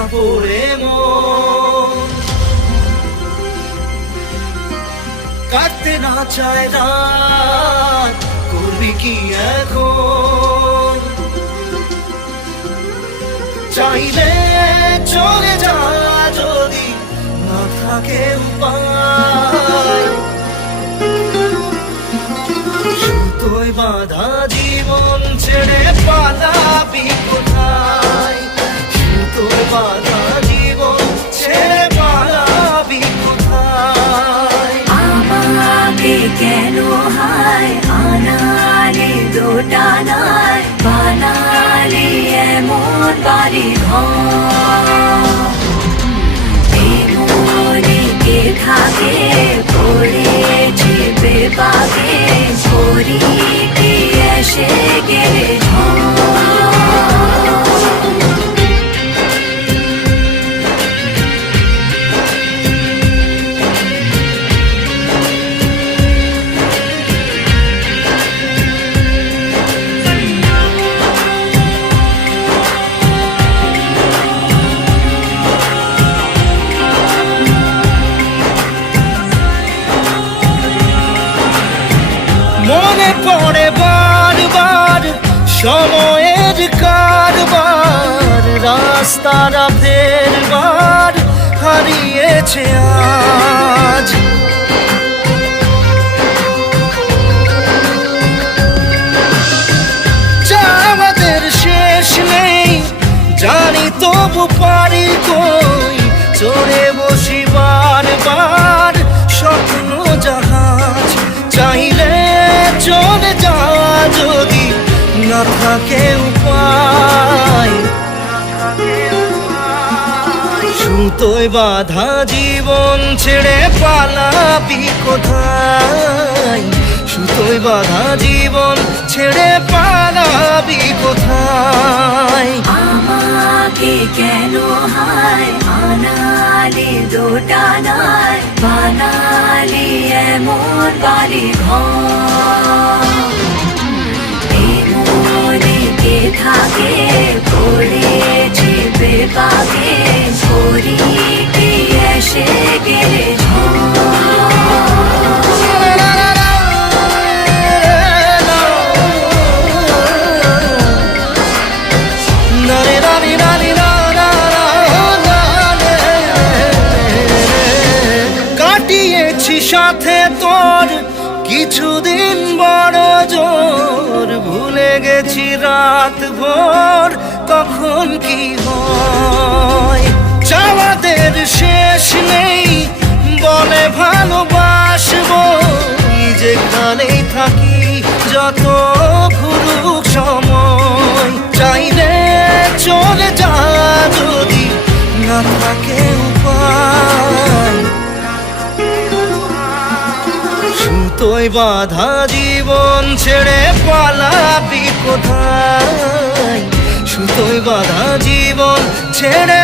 কাপড়ে মন কাটতে না চায় রাত, করবি কি এখন? চাইলে চলে যা যদি না থাকে উপায়, সুতোয় বাঁধা জীবন ছেড়ে পালাবি কোথায়? সুতোয় বাঁধা জীবন ছেড়ে পালাবি কোথায়? আমাকে কেন হায় আনালি দোটানায় বানালি এমন বাড়ি ঘর? মনে কে থাকে পড়েছি বেবাকে, করি কি এসে গেলে মনে পড়ে বারবার সময়ের কারবার, রাস্তাটা ফেরবার হারিয়েছে আজ। আমাদের শেষ নেই জানি, তবু পারি কই চড়ে বসি বারবার স্বপ্ন জাহাজ। চাইলে চলে যা যদি না থাকে উপায়, সুতোয় বাঁধা জীবন ছেড়ে পালাবি কোথায়? সুতোয় বাঁধা জীবন ছেড়ে পালাবি কোথায়? আমাকে কেন হায় আনালি দোটানায় বানালি এমন বাড়ি ঘর? মনে কে থাকে পড়েছি বেবাকে, করি কি এসে গেলে কাটিয়েছি সাথে তোর কিছুদিন বড় জোর, ভুলে গেছি রাত ভোর কখন কি হয়। চাওয়াদের শেষ নেই বলে ভালোবাসবো, যেখানেই থাকি যত ঘুরুক সময়। চাইলে চলে যা যদি না থাকে উপায়, সুতোয় বাঁধা জীবন ছেড়ে পালাবি কোথায়? সুতোয় বাঁধা জীবন ছেড়ে